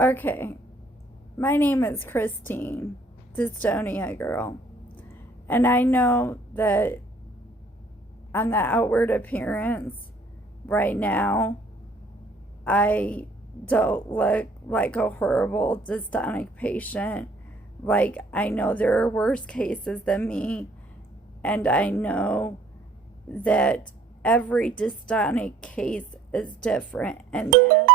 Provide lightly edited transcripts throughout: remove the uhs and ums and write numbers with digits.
Okay, my name is Christine, Dystonia girl, and I know that on the outward appearance right now, I don't look like a horrible dystonic patient. Like, I know there are worse cases than me, and I know that every dystonic case is different, and that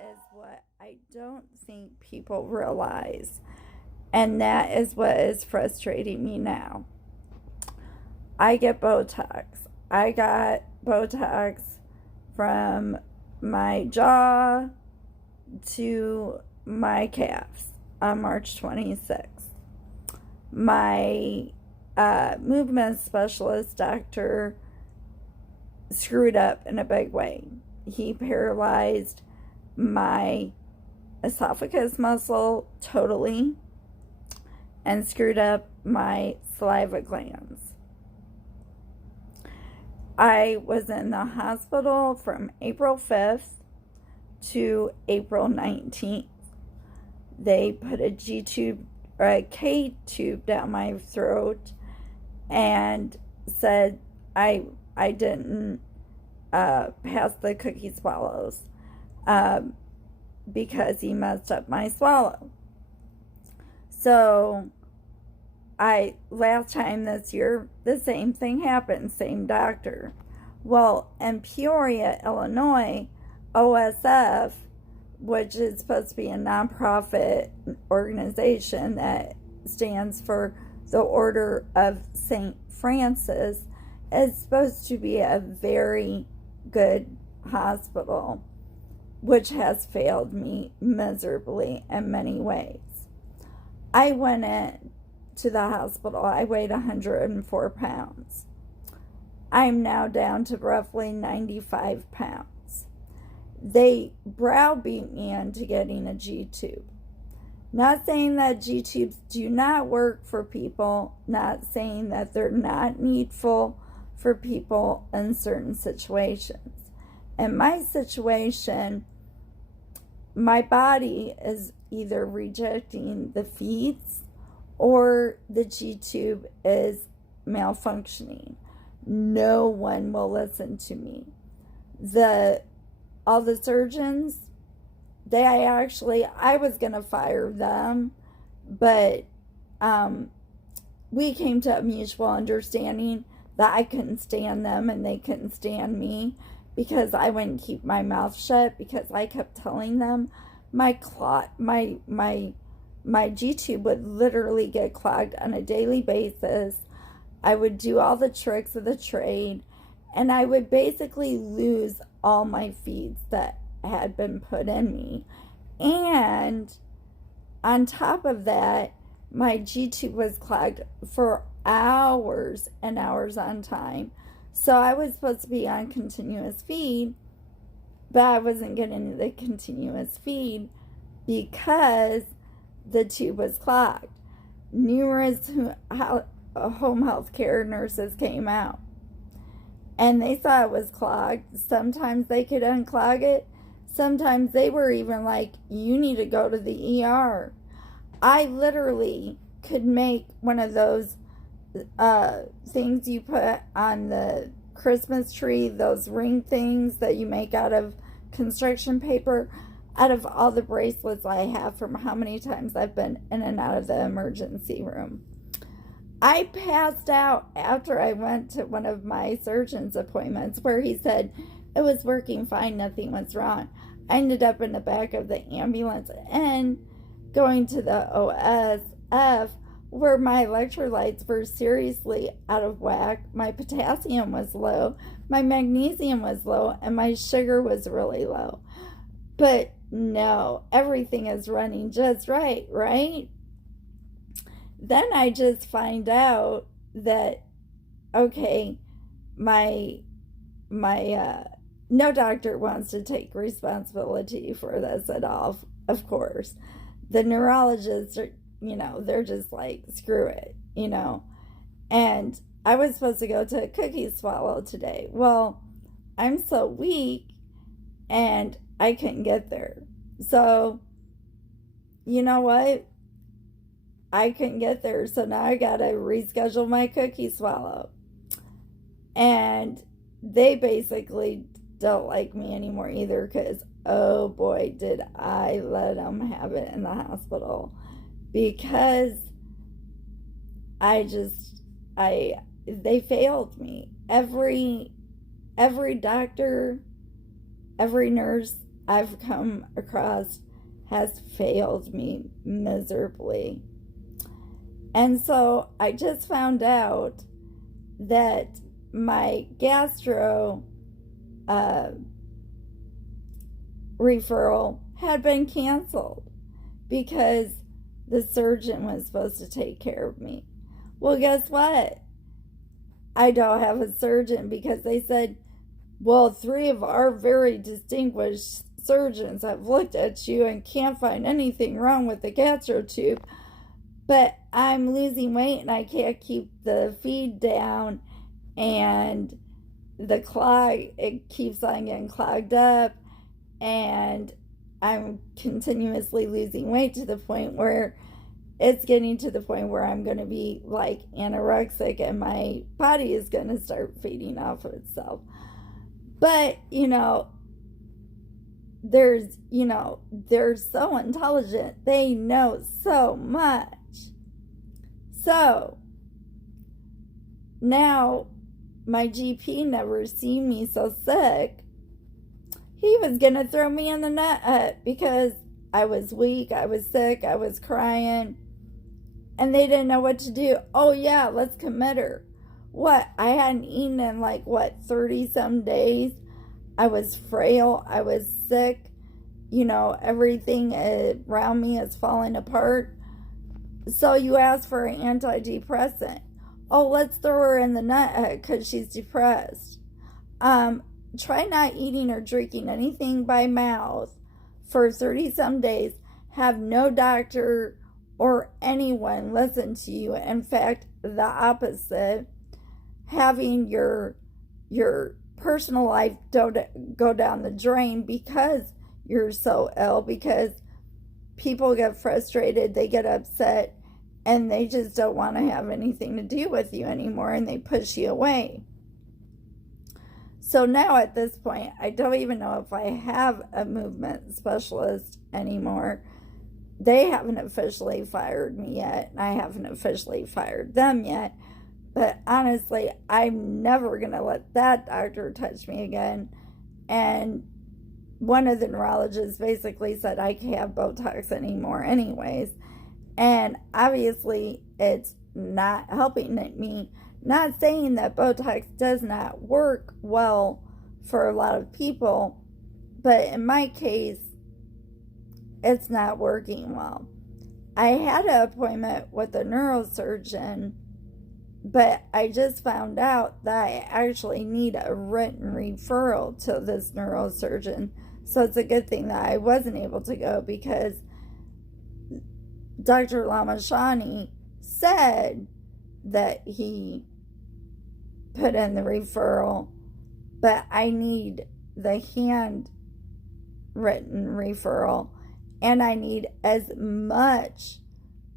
is what I don't think people realize. And that is what is frustrating me now. I get Botox. I got Botox from my jaw to my calves on March 26th. My movement specialist doctor screwed up in a big way. He paralyzed my esophagus muscle totally and screwed up my saliva glands. I was in the hospital from April 5th to April 19th. They put a G tube or a K tube down my throat and said I didn't pass the cookie swallows because he messed up my swallow. So last time this year, the same thing happened, same doctor. Well, in Peoria, Illinois, OSF, which is supposed to be a nonprofit organization that stands for the Order of St. Francis, is supposed to be a very good hospital, which has failed me miserably in many ways. I went in to the hospital. I weighed 104 pounds. I'm now down to roughly 95 pounds. They browbeat me into getting a G-tube. Not saying that G-tubes do not work for people, not saying that they're not needful for people in certain situations. In my situation, my body is either rejecting the feeds or the G-tube is malfunctioning. No one will listen to me. All the surgeons, I was going to fire them, but we came to a mutual understanding that I couldn't stand them and they couldn't stand me because I wouldn't keep my mouth shut, because I kept telling them my G-tube would literally get clogged on a daily basis. I would do all the tricks of the trade, and I would basically lose all my feeds that had been put in me. And on top of that, my G-tube was clogged for hours and hours on time. So I was supposed to be on continuous feed, but I wasn't getting the continuous feed because the tube was clogged. Numerous home health care nurses came out and they saw it was clogged. Sometimes they could unclog it. Sometimes they were even like, you need to go to the ER. I literally could make one of those things you put on the Christmas tree, those ring things that you make out of construction paper, out of all the bracelets I have from how many times I've been in and out of the emergency room. I passed out after I went to one of my surgeon's appointments where he said it was working fine, nothing was wrong. I ended up in the back of the ambulance and going to the OSF where my electrolytes were seriously out of whack. My potassium was low, my magnesium was low, and my sugar was really low. But no, everything is running just right, right? Then I just find out that, okay, my no doctor wants to take responsibility for this at all, of course. The neurologists are, they're just like, screw it, And I was supposed to go to a cookie swallow today. Well, I'm so weak and I couldn't get there. So you know what? I couldn't get there, so now I gotta reschedule my cookie swallow. And they basically don't like me anymore either because, oh boy, did I let them have it in the hospital. Because I just, I, they failed me. Every doctor, every nurse I've come across has failed me miserably. And so I just found out that my gastro referral had been canceled because the surgeon was supposed to take care of me. Well, guess what? I don't have a surgeon because they said, well, 3 of our very distinguished surgeons have looked at you and can't find anything wrong with the gastro tube, but I'm losing weight and I can't keep the feed down, and it keeps on getting clogged up, and I'm continuously losing weight to the point where it's getting to the point where I'm going to be like anorexic and my body is going to start feeding off of itself. But, they're so intelligent. They know so much. So, now my GP never seen me so sick. He was going to throw me in the net because I was weak, I was sick, I was crying, and they didn't know what to do. Oh, yeah, let's commit her. What? I hadn't eaten in 30 some days. I was frail, I was sick. Everything around me is falling apart. So you ask for an antidepressant. Oh, let's throw her in the nut because she's depressed. Try not eating or drinking anything by mouth for 30 some days. Have no doctor or anyone listen to you. In fact, the opposite. Having your personal life don't go down the drain because you're so ill, because people get frustrated, they get upset, and they just don't want to have anything to do with you anymore, and they push you away. So now at this point, I don't even know if I have a movement specialist anymore. They haven't officially fired me yet, and I haven't officially fired them yet. But honestly, I'm never going to let that doctor touch me again. And one of the neurologists basically said I can't have Botox anymore anyways. And obviously, it's not helping me. Not saying that Botox does not work well for a lot of people, but in my case, it's not working well. I had an appointment with a neurosurgeon, but I just found out that I actually need a written referral to this neurosurgeon. So it's a good thing that I wasn't able to go, because Dr. Lamashani said that he put in the referral, but I need the handwritten referral, and I need as much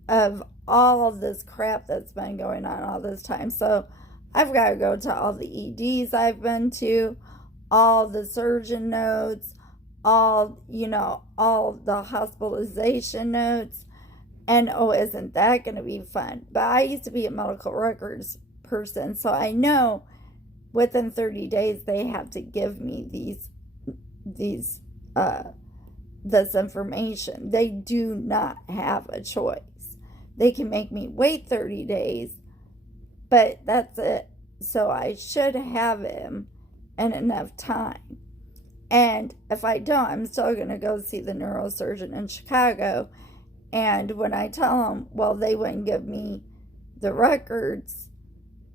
of all of this crap that's been going on all this time. So I've got to go to all the EDs I've been to, all the surgeon notes, all the hospitalization notes. And oh, isn't that going to be fun? But I used to be a medical records person, so I know within 30 days they have to give me this information. They do not have a choice. They can make me wait 30 days, but that's it. So I should have him in enough time. And if I don't, I'm still going to go see the neurosurgeon in Chicago. And when I tell them, well, they wouldn't give me the records,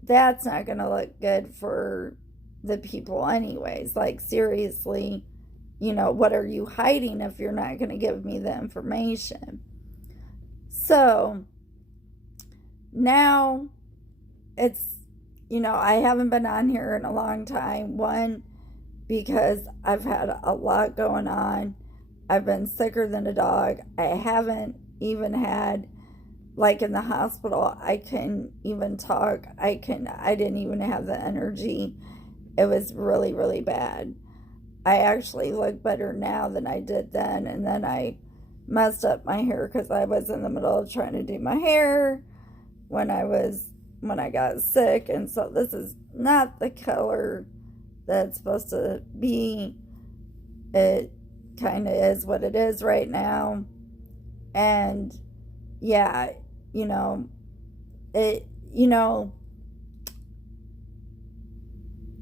that's not going to look good for the people anyways. Like, seriously, what are you hiding if you're not going to give me the information? So now it's, I haven't been on here in a long time. One, because I've had a lot going on. I've been sicker than a dog. I haven't even had, like in the hospital, I couldn't even talk. I didn't even have the energy. It was really, really bad. I actually look better now than I did then. And then I messed up my hair because I was in the middle of trying to do my hair when I got sick. And so this is not the color that's supposed to be. It kind of is what it is right now. And yeah, it,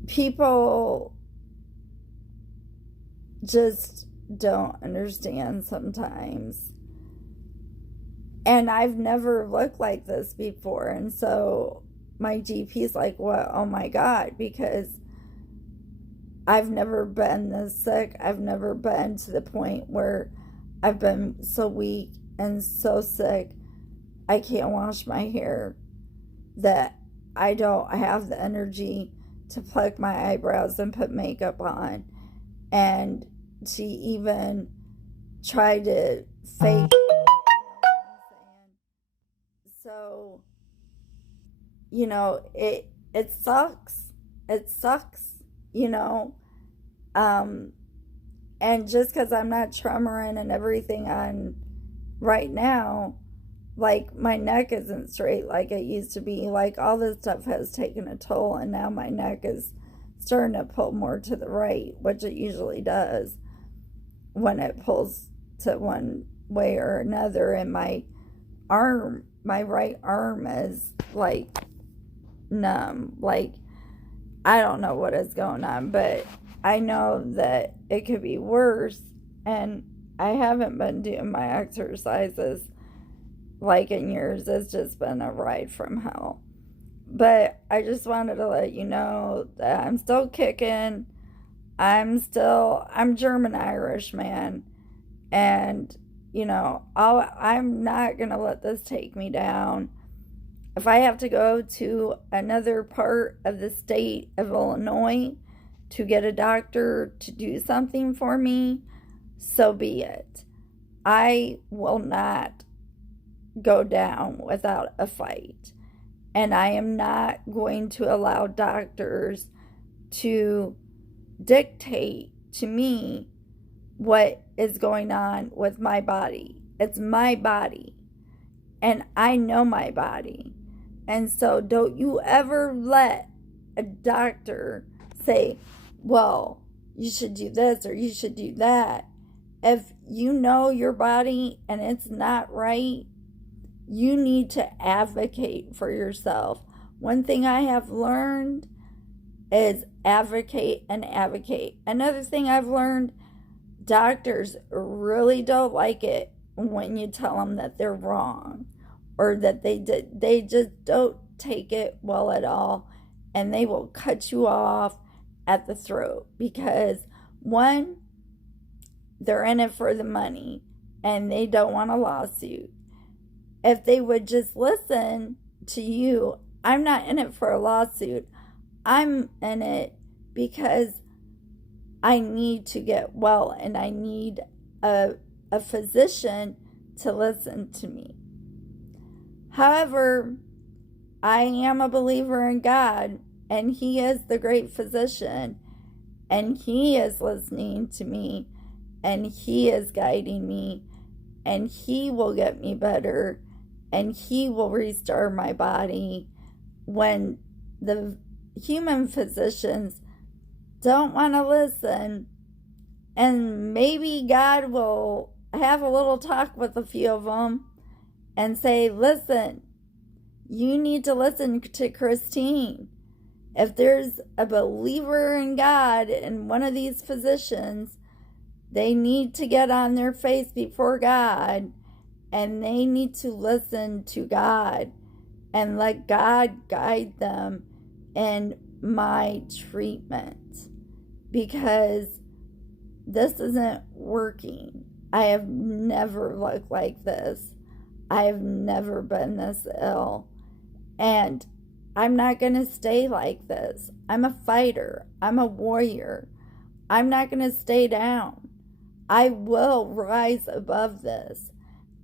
people just don't understand sometimes. And I've never looked like this before. And so my GP's like, what? Oh my God, because I've never been this sick. I've never been to the point where I've been so weak and so sick I can't wash my hair, that I don't have the energy to pluck my eyebrows and put makeup on. And she even tried to fake. So, it sucks. It sucks, and just because I'm not tremoring and everything on right now, like my neck isn't straight like it used to be. Like all this stuff has taken a toll, and now my neck is starting to pull more to the right, which it usually does when it pulls to one way or another. And my right arm is like numb. Like I don't know what is going on, but I know that it could be worse. And I haven't been doing my exercises like in years. It's just been a ride from hell. But I just wanted to let you know that I'm still kicking. I'm German Irish, man. And, I'm not going to let this take me down. If I have to go to another part of the state of Illinois to get a doctor to do something for me, so be it. I will not go down without a fight. And I am not going to allow doctors to dictate to me what is going on with my body. It's my body. And I know my body. And so don't you ever let a doctor say, well, you should do this or you should do that. If you know your body and it's not right, you need to advocate for yourself. One thing I have learned is advocate and advocate. Another thing I've learned, doctors really don't like it when you tell them that they're wrong, or that they just don't take it well at all, and they will cut you off at the throat because, one, they're in it for the money and they don't want a lawsuit. If they would just listen to you, I'm not in it for a lawsuit. I'm in it because I need to get well, and I need a physician to listen to me. However, I am a believer in God, and He is the great physician, and He is listening to me, and He is guiding me, and He will get me better, and He will restore my body when the human physicians don't want to listen. And maybe God will have a little talk with a few of them and say, listen, you need to listen to Christine. If there's a believer in God in one of these physicians, they need to get on their face before God, and they need to listen to God and let God guide them in my treatment, because this isn't working. I have never looked like this. I have never been this ill. And I'm not going to stay like this. I'm a fighter. I'm a warrior. I'm not going to stay down. I will rise above this.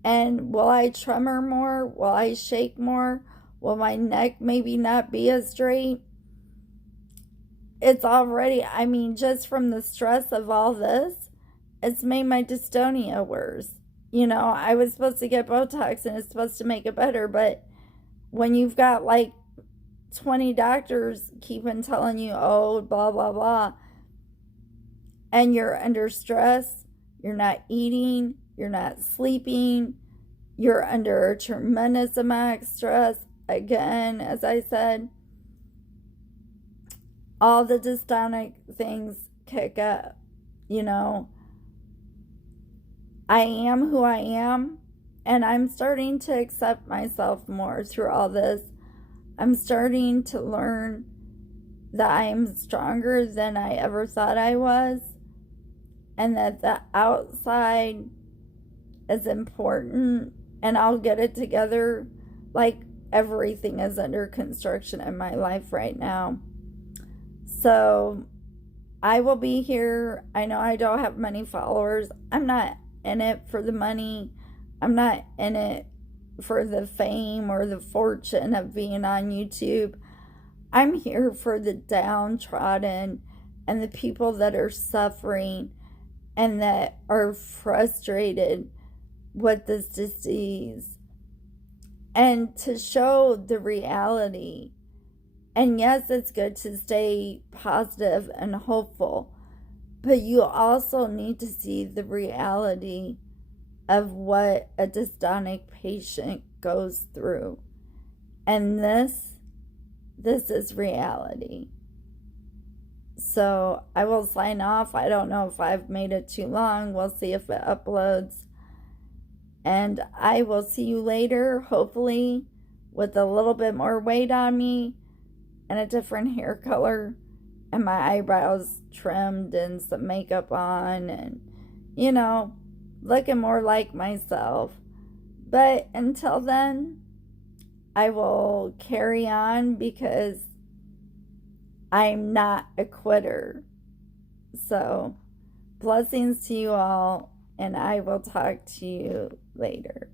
And will I tremor more? Will I shake more? Will my neck maybe not be as straight? It's already, I mean, just from the stress of all this, it's made my dystonia worse. You know, I was supposed to get Botox and it's supposed to make it better, but when you've got like 20 doctors keeping telling you, oh, blah, blah, blah, and you're under stress, you're not eating, you're not sleeping, you're under a tremendous amount of stress, again, as I said, all the dystonic things kick up. You know, I am who I am, and I'm starting to accept myself more through all this. I'm starting to learn that I am stronger than I ever thought I was, and that the outside is important, and I'll get it together. Like, everything is under construction in my life right now. So I will be here. I know I don't have many followers. I'm not in it for the money. I'm not in it for the fame or the fortune of being on YouTube. I'm here for the downtrodden and the people that are suffering and that are frustrated with this disease, and to show the reality. And yes, it's good to stay positive and hopeful, but you also need to see the reality of what a dystonic patient goes through. And this is reality. So I will sign off. I don't know if I've made it too long. We'll see if it uploads. And I will see you later, hopefully with a little bit more weight on me and a different hair color and my eyebrows trimmed and some makeup on and, you know, looking more like myself. But until then, I will carry on because I'm not a quitter. So, blessings to you all, and I will talk to you later.